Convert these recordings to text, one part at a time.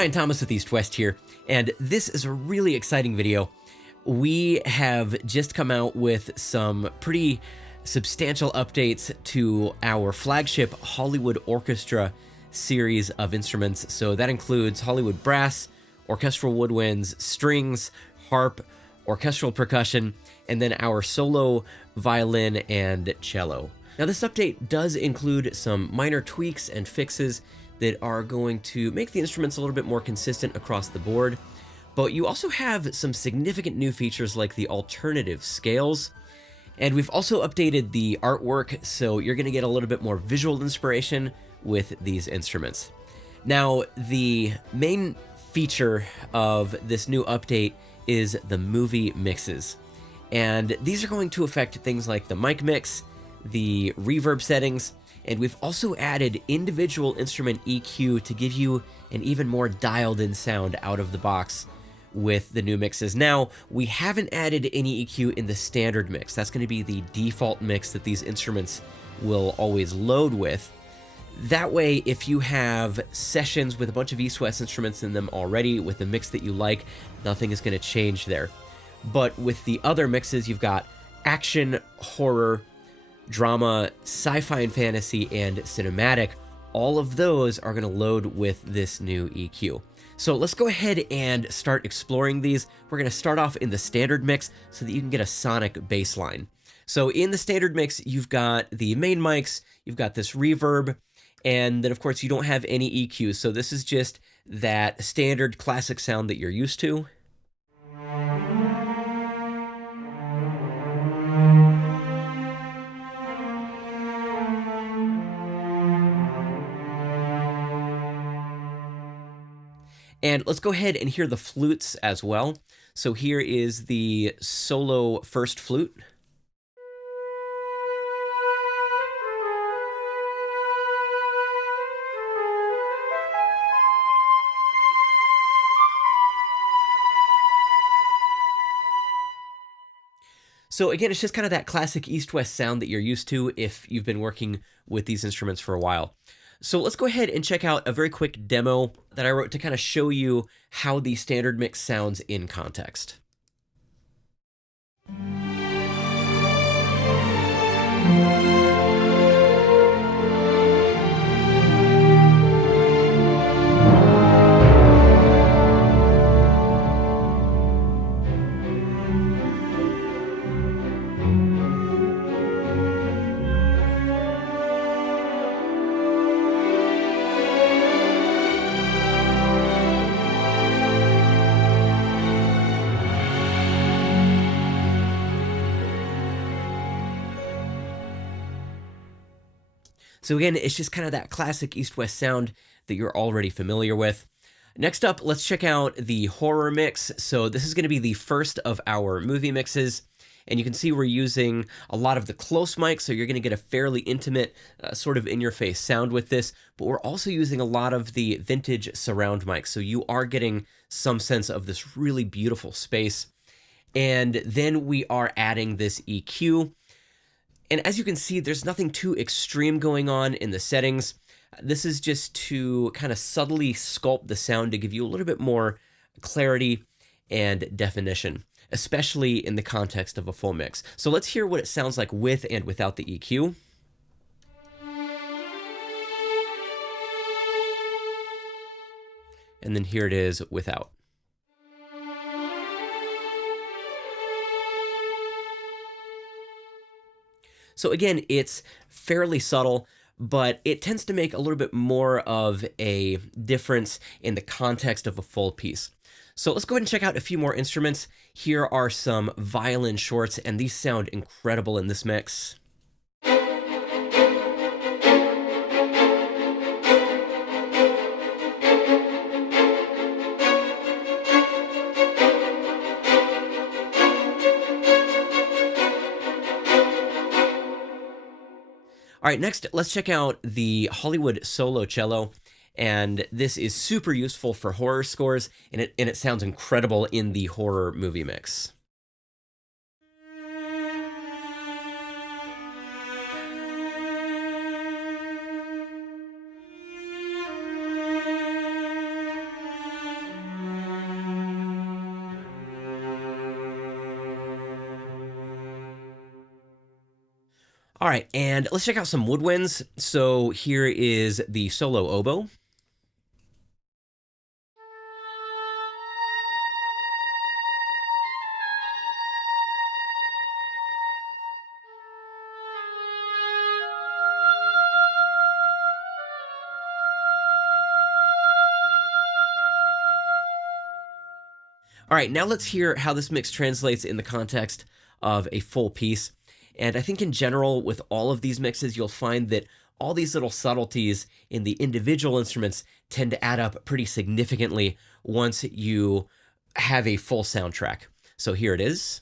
Brian Thomas with EastWest here, and this is a really exciting video. We have just come out with some pretty substantial updates to our flagship Hollywood Orchestra series of instruments. So that includes Hollywood Brass, Orchestral Woodwinds, Strings, Harp, Orchestral Percussion, and then our Solo Violin and Cello. Now this update does include some minor tweaks and fixes that are going to make the instruments a little bit more consistent across the board, but you also have some significant new features like the alternative scales, and we've also updated the artwork, so you're going to get a little bit more visual inspiration with these instruments. Now, the main feature of this new update is the movie mixes, and these are going to affect things like the mic mix, the reverb settings, and we've also added individual instrument EQ to give you an even more dialed-in sound out of the box with the new mixes. Now, we haven't added any EQ in the standard mix. That's going to be the default mix that these instruments will always load with. That way, if you have sessions with a bunch of EastWest instruments in them already with the mix that you like, nothing is going to change there. But with the other mixes, you've got action, horror, drama, sci-fi and fantasy, and cinematic. All of those are going to load with this new EQ. So let's go ahead and start exploring these. We're going to start off in the standard mix so that you can get a sonic baseline. So in the standard mix, you've got the main mics, you've got this reverb, and then of course you don't have any EQs. So this is just that standard classic sound that you're used to. And let's go ahead and hear the flutes as well. So here is the solo first flute. So again, it's just kind of that classic EastWest sound that you're used to if you've been working with these instruments for a while. So let's go ahead and check out a very quick demo that I wrote to kind of show you how the standard mix sounds in context. So again, it's just kind of that classic EastWest sound that you're already familiar with. Next up, let's check out the horror mix. So this is going to be the first of our movie mixes. And you can see we're using a lot of the close mics, so you're going to get a fairly intimate, sort of in-your-face sound with this. But we're also using a lot of the vintage surround mics, so you are getting some sense of this really beautiful space. And then we are adding this EQ. And as you can see, there's nothing too extreme going on in the settings. This is just to kind of subtly sculpt the sound to give you a little bit more clarity and definition, especially in the context of a full mix. So let's hear what it sounds like with and without the EQ. And then here it is without. So again, it's fairly subtle, but it tends to make a little bit more of a difference in the context of a full piece. So let's go ahead and check out a few more instruments. Here are some violin shorts, and these sound incredible in this mix. All right, next, let's check out the Hollywood Solo Cello, and this is super useful for horror scores, and it sounds incredible in the horror movie mix. All right, and let's check out some woodwinds. So here is the solo oboe. All right, now let's hear how this mix translates in the context of a full piece. And I think in general, with all of these mixes, you'll find that all these little subtleties in the individual instruments tend to add up pretty significantly once you have a full soundtrack. So here it is.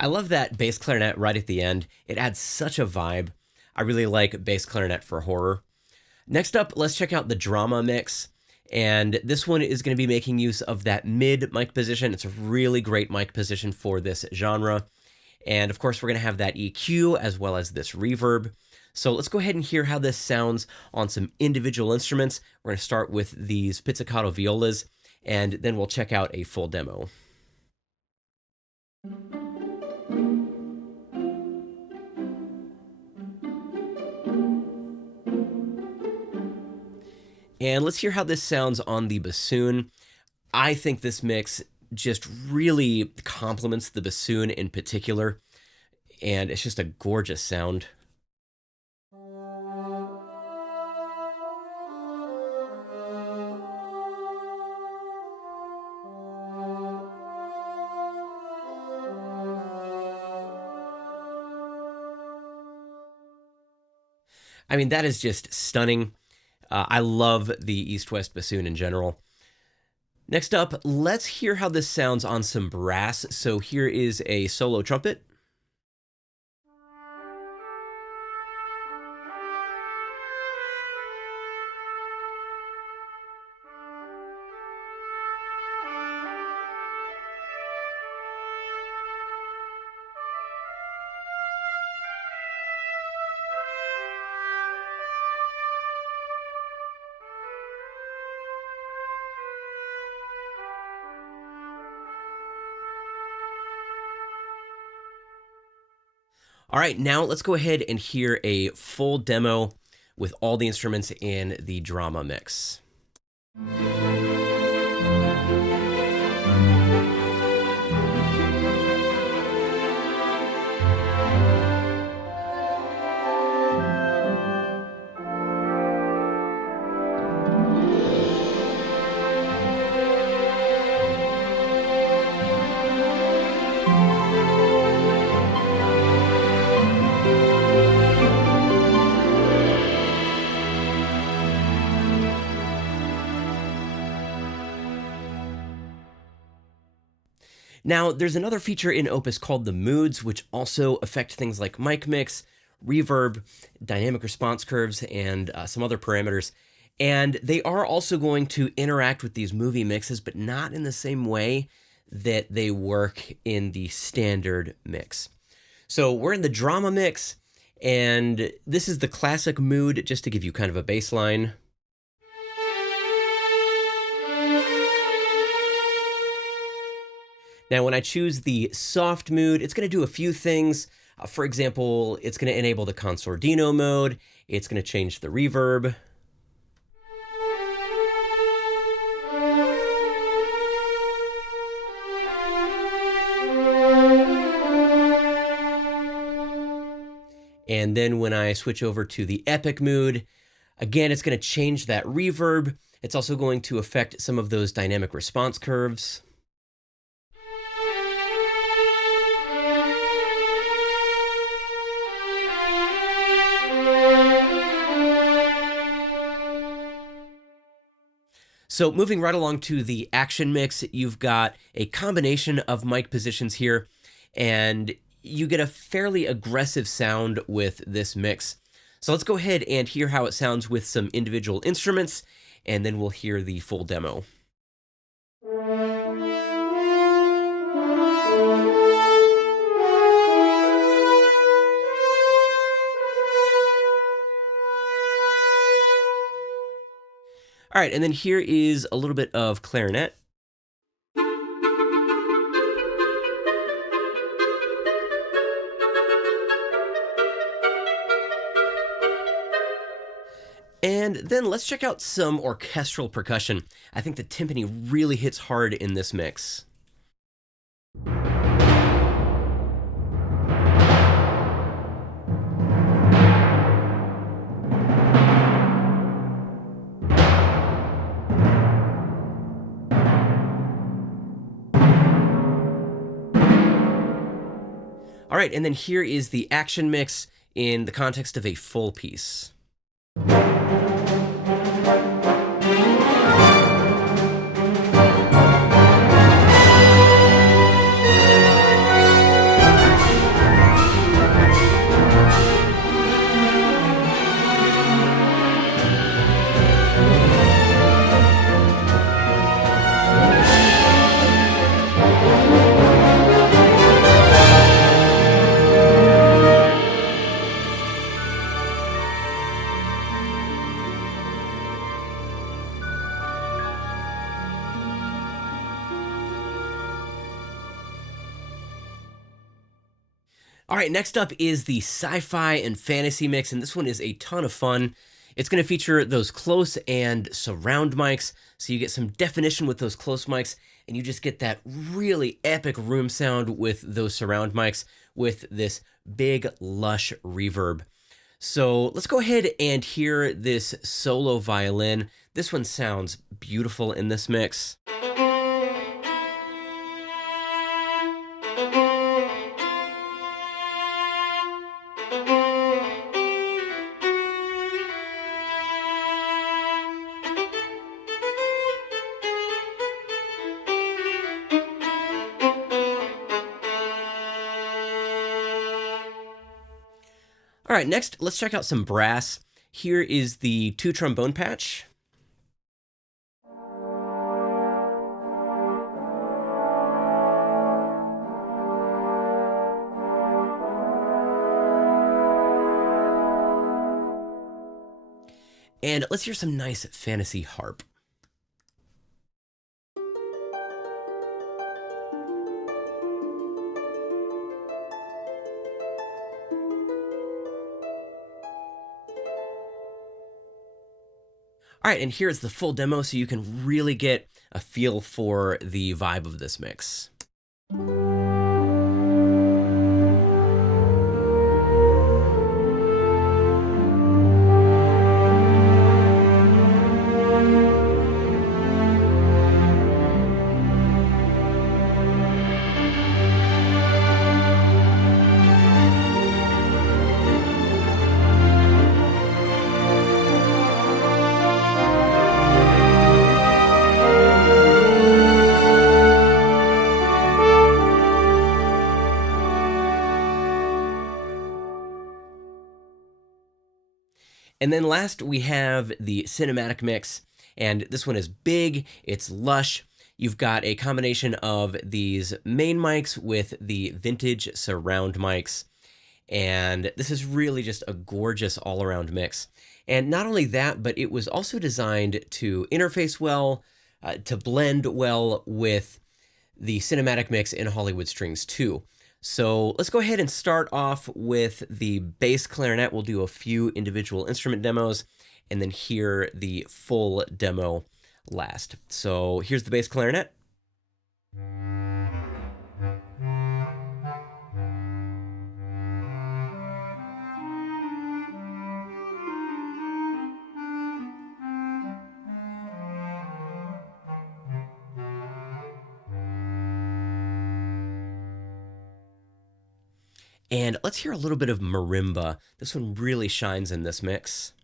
I love that bass clarinet right at the end. It adds such a vibe. I really like bass clarinet for horror. Next up, let's check out the drama mix. And this one is going to be making use of that mid mic position. It's a really great mic position for this genre. And of course, we're going to have that EQ as well as this reverb. So let's go ahead and hear how this sounds on some individual instruments. We're going to start with these pizzicato violas, and then we'll check out a full demo. And let's hear how this sounds on the bassoon. I think this mix just really complements the bassoon in particular, and it's just a gorgeous sound. I mean, that is just stunning. I love the EastWest bassoon in general. Next up, let's hear how this sounds on some brass. So here is a solo trumpet. All right, now let's go ahead and hear a full demo with all the instruments in the drama mix. Now, there's another feature in Opus called the moods, which also affect things like mic mix, reverb, dynamic response curves, and some other parameters. And they are also going to interact with these movie mixes, but not in the same way that they work in the standard mix. So we're in the drama mix, and this is the classic mood, just to give you kind of a baseline. Now, when I choose the soft mood, it's going to do a few things. For example, it's going to enable the consordino mode. It's going to change the reverb. And then when I switch over to the epic mood, Again, it's going to change that reverb. It's also going to affect some of those dynamic response curves. So moving right along to the action mix, you've got a combination of mic positions here, and you get a fairly aggressive sound with this mix. So let's go ahead and hear how it sounds with some individual instruments, and then we'll hear the full demo. All right, and then here is a little bit of clarinet. And then let's check out some orchestral percussion. I think the timpani really hits hard in this mix. All right, and then here is the action mix in the context of a full piece. All right, next up is the sci-fi and fantasy mix, and this one is a ton of fun. It's going to feature those close and surround mics, so you get some definition with those close mics, and you just get that really epic room sound with those surround mics with this big, lush reverb. So let's go ahead and hear this solo violin. This one sounds beautiful in this mix. All right, next, let's check out some brass. Here is the 2-trombone patch. And let's hear some nice fantasy harp. All right, and here's the full demo so you can really get a feel for the vibe of this mix. And then last, we have the cinematic mix, and this one is big, it's lush. You've got a combination of these main mics with the vintage surround mics, and this is really just a gorgeous all-around mix. And not only that, but it was also designed to interface well, to blend well with the cinematic mix in Hollywood Strings too. So let's go ahead and start off with the bass clarinet. We'll do a few individual instrument demos and then hear the full demo last. So here's the bass clarinet. And let's hear a little bit of marimba. This one really shines in this mix.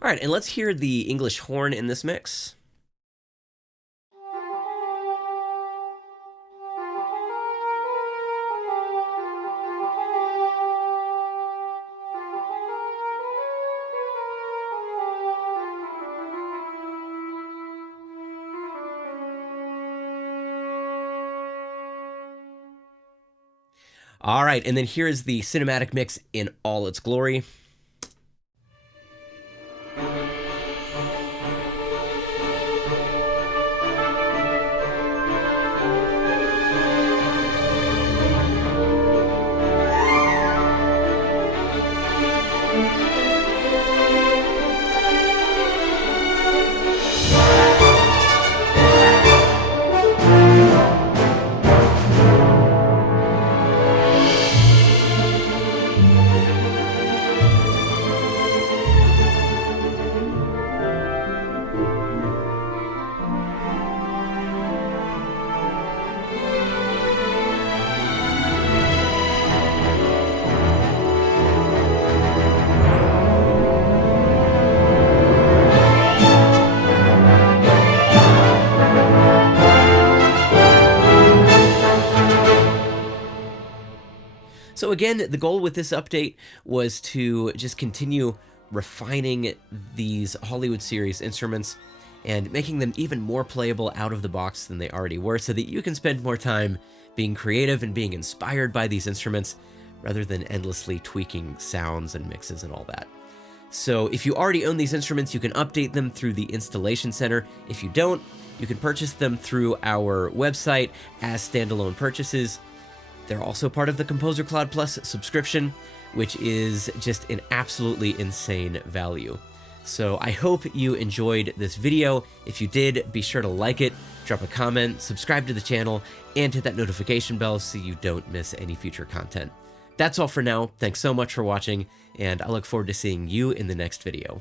All right, and let's hear the English horn in this mix. All right, and then here is the cinematic mix in all its glory. So again, the goal with this update was to just continue refining these Hollywood series instruments and making them even more playable out of the box than they already were, so that you can spend more time being creative and being inspired by these instruments rather than endlessly tweaking sounds and mixes and all that. So if you already own these instruments, you can update them through the Installation Center. If you don't, you can purchase them through our website as standalone purchases. They're also part of the Composer Cloud Plus subscription, which is just an absolutely insane value. So I hope you enjoyed this video. If you did, be sure to like it, drop a comment, subscribe to the channel, and hit that notification bell so you don't miss any future content. That's all for now. Thanks so much for watching, and I look forward to seeing you in the next video.